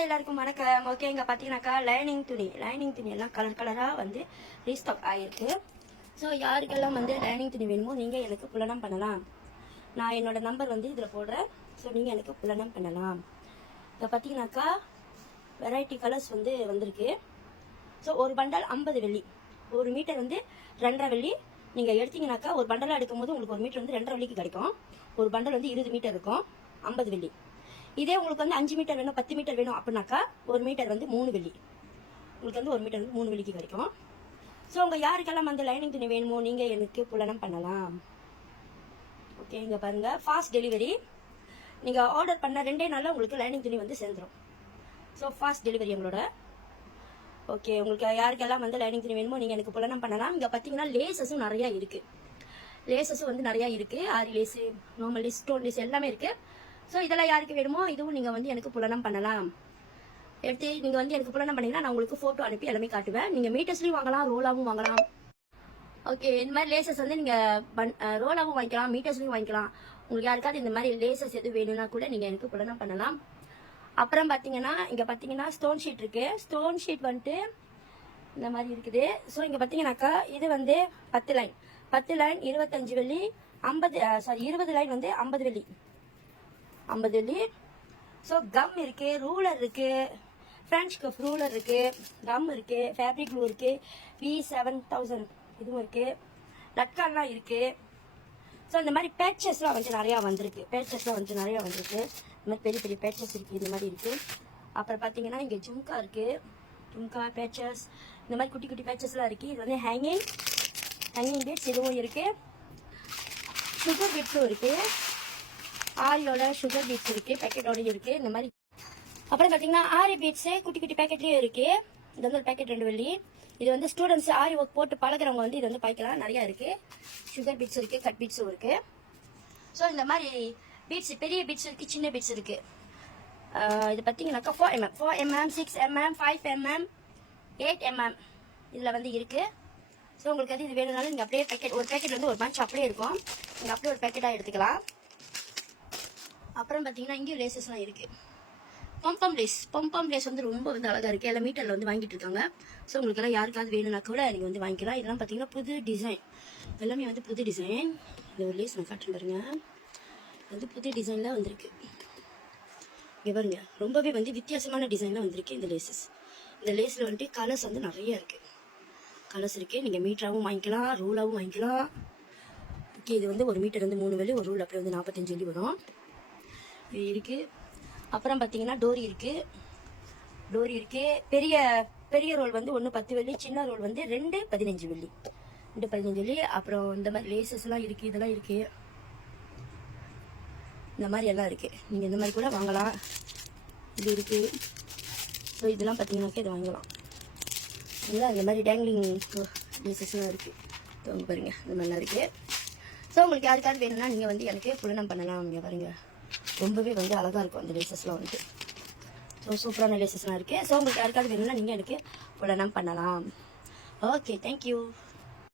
Hi எல்லாருக்கும் வணக்கம். Okay, இங்கே பார்த்தீங்கன்னாக்கா லைனிங் துணி எல்லாம் கலர் கலராக வந்து ரீஸ்டாக் ஆகிருக்கு. ஸோ யாருக்கெல்லாம் வந்து லைனிங் துணி வேணுமோ நீங்கள் எனக்கு புலனம் பண்ணலாம். நான் என்னோட நம்பர் வந்து இதில் போடுறேன். ஸோ நீங்கள் எனக்கு புலனம் பண்ணலாம். இப்போ பார்த்தீங்கன்னாக்கா வெரைட்டி கலர்ஸ் வந்து வந்திருக்கு. ஸோ ஒரு பண்டல் 50 வெள்ளி, ஒரு மீட்டர் வந்து 2.5 வெள்ளி. நீங்கள் எடுத்தீங்கன்னாக்கா ஒரு பண்டலாக எடுக்கும்போது உங்களுக்கு ஒரு மீட்டர் வந்து 2.5 வெள்ளிக்கு கிடைக்கும். ஒரு பண்டல் வந்து 20 மீட்டர் இருக்கும், 50 வெள்ளி. இதே உங்களுக்கு வந்து 5 மீட்டர் வேணும், 10 மீட்டர் வேணும் அப்படின்னாக்கா ஒரு மீட்டர் வந்து 3 வெள்ளி. உங்களுக்கு வந்து ஒரு மீட்டர் வந்து 3 வெள்ளிக்கு கிடைக்கும். ஸோ உங்கள் யாருக்கெல்லாம் வந்து லைனிங் துணி வேணுமோ நீங்கள் எனக்கு புலனம் பண்ணலாம். ஓகே, இங்கே பாருங்கள், ஃபாஸ்ட் டெலிவரி. நீங்கள் ஆர்டர் பண்ண 2 நாளில் உங்களுக்கு லைனிங் துணி வந்து சேர்ந்துடும். ஸோ ஃபாஸ்ட் டெலிவரி எங்களோட. ஓகே, உங்களுக்கு யாருக்கெல்லாம் வந்து லைனிங் துணி வேணுமோ நீங்கள் எனக்கு புலனம் பண்ணலாம். இங்கே பார்த்தீங்கன்னா லேசஸும் நிறையா இருக்குது. லேசஸும் வந்து நிறையா இருக்குது. Aari lace, normal lace, stone lace எல்லாமே இருக்குது. ஸோ இதெல்லாம் யாருக்கு வேணுமோ இதுவும் நீங்கள் வந்து எனக்கு புலனம் பண்ணலாம். எடுத்து நீங்கள் வந்து எனக்கு புலனம் பண்ணிங்கன்னா நான் உங்களுக்கு ஃபோட்டோ அனுப்பி எல்லாமே காட்டுவேன். நீங்கள் மீட்டர்ஸ்லையும் வாங்கலாம், ரோலாகவும் வாங்கலாம். ஓகே, இந்த மாதிரி லேசஸ் வந்து நீங்கள் ரோலாகவும் வாங்கிக்கலாம், மீட்டர்ஸ்லையும் வாங்கிக்கலாம். உங்களுக்கு யாருக்காவது இந்த மாதிரி லேசஸ் எது வேணும்னா கூட நீங்கள் எனக்கு புலனம் பண்ணலாம். அப்புறம் பார்த்தீங்கன்னா இங்கே பார்த்தீங்கன்னா ஸ்டோன் ஷீட் இருக்குது. ஸ்டோன் ஷீட் வந்துட்டு இந்த மாதிரி இருக்குது. ஸோ இங்கே பார்த்தீங்கன்னாக்கா இது வந்து 10 லைன் 25 வெள்ளி, 20 லைன் வந்து 50 வெள்ளி. 50 வெள்ளி. ஸோ கம் இருக்குது, ரூலர் இருக்குது, ஃப்ரெஞ்ச் கப் ரூலர் இருக்குது, கம் இருக்குது, ஃபேப்ரிக் க்ளூ இருக்குது, V7000 இதுவும் இருக்குது, லட்கான்லாம் இருக்குது. ஸோ இந்த மாதிரி பேச்சஸ்லாம் வந்து நிறையா வந்திருக்கு. இந்த மாதிரி பெரிய பெரிய பேச்சஸ் இருக்குது, இந்த மாதிரி இருக்குது. அப்புறம் பார்த்தீங்கன்னா இங்கே ஜும்கா இருக்குது, ஜும்கா பேச்சஸ், இந்த மாதிரி குட்டி குட்டி பேச்சஸ்லாம் இருக்குது. இது வந்து ஹேங்கிங் பீட்ஸ் இதுவும் இருக்குது, சுகர் பீட்ஸும் இருக்குது, ஆரியோட சுகர் பீட்ஸ் இருக்குது, பேக்கெட்டோடய இருக்குது. இந்த மாதிரி அப்புறம் பார்த்தீங்கன்னா ஆரி பீட்ஸு குட்டி குட்டி பேக்கெட்லேயும் இருக்குது. இது வந்து ஒரு பேக்கெட் 2 வெள்ளி. இது வந்து ஸ்டூடெண்ட்ஸ் ஆரி ஒர்க் போட்டு பழகிறவங்க வந்து இது வந்து பாய்க்கலாம். நிறையா இருக்குது. சுகர் பீட்ஸ் இருக்குது, கட் பீட்ஸும் இருக்குது. ஸோ இந்த மாதிரி பீட்ஸ், பெரிய பீட்ஸ் இருக்குது, சின்ன பீட்ஸ் இருக்குது. இது பார்த்தீங்கன்னாக்கா 4mm 6mm 5mm 8mm இதில் வந்து இருக்குது. ஸோ உங்களுக்கு வந்து இது வேணும்னாலும் நீங்கள் அப்படியே பேக்கெட், ஒரு பேக்கெட் வந்து ஒரு பஞ்ச் அப்படியே இருக்கும், நீங்கள் அப்படியே ஒரு பேக்கெட்டாக எடுத்துக்கலாம். அப்புறம் பார்த்தீங்கன்னா இங்கேயும் லேசஸ்லாம் இருக்குது. பம்பம் லேஸ் வந்து ரொம்ப வந்து அழகாக இருக்குது. எல்லாம் மீட்டரில் வந்து வாங்கிட்டு இருக்காங்க. ஸோ உங்களுக்கு எல்லாம் யாருக்காவது வேணும்னா கூட நீங்கள் வந்து வாங்கிக்கலாம். இதெல்லாம் பார்த்தீங்கன்னா புது டிசைன், எல்லாமே வந்து புது டிசைன். இந்த ஒரு லேஸ் நான் காட்டுறேன் பாருங்க, வந்து புது டிசைனில் வந்திருக்கு. இங்கே பாருங்க, ரொம்பவே வந்து வித்தியாசமான டிசைனில் வந்திருக்கு இந்த லேசஸ். இந்த லேஸில் வந்துட்டு கலர்ஸ் வந்து நிறைய இருக்குது. கலர்ஸ் இருக்குது. நீங்கள் மீட்டராகவும் வாங்கிக்கலாம், ரூலாகவும் வாங்கிக்கலாம். ஓகே, இது வந்து ஒரு மீட்டர் வந்து 3 வெள்ளி, ஒரு ரூல் அப்படி வந்து 45 வெள்ளி வரும் இருக்குது. அப்புறம் பார்த்தீங்கன்னா டோரி இருக்குது. பெரிய பெரிய ரோல் வந்து 1 10 வெள்ளி, சின்ன ரோல் வந்து 2 15 வெள்ளி, 2 15 வெள்ளி. அப்புறம் இந்த மாதிரி லேசஸ்லாம் இருக்குது, இதெல்லாம் இருக்குது, இந்த மாதிரி எல்லாம் இருக்குது. நீங்கள் இந்த மாதிரி கூட வாங்கலாம். இது இருக்குது. ஸோ இதெல்லாம் பார்த்தீங்கன்னாக்கா இது வாங்கலாம். இதெல்லாம் இந்த மாதிரி டேங்லிங் லேசஸ்லாம் இருக்குது. இங்கே பாருங்கள், இந்த மாதிரிலாம் இருக்குது. ஸோ உங்களுக்கு யாருக்காவது வேணும்னா நீங்கள் வந்து எனக்கு புலனம் பண்ணலாம். இங்கே பாருங்கள், ரொம்பவே வந்து அழகாக இருக்கும் அந்த லேசஸ்லாம் வந்துட்டு. ஸோ சூப்பரான லேசஸ்லாம் இருக்குது. ஸோ உங்களுக்கு யாருக்காவது வேணும்னா நீங்கள் எனக்கு புலனம் பண்ணலாம். Okay, thank you.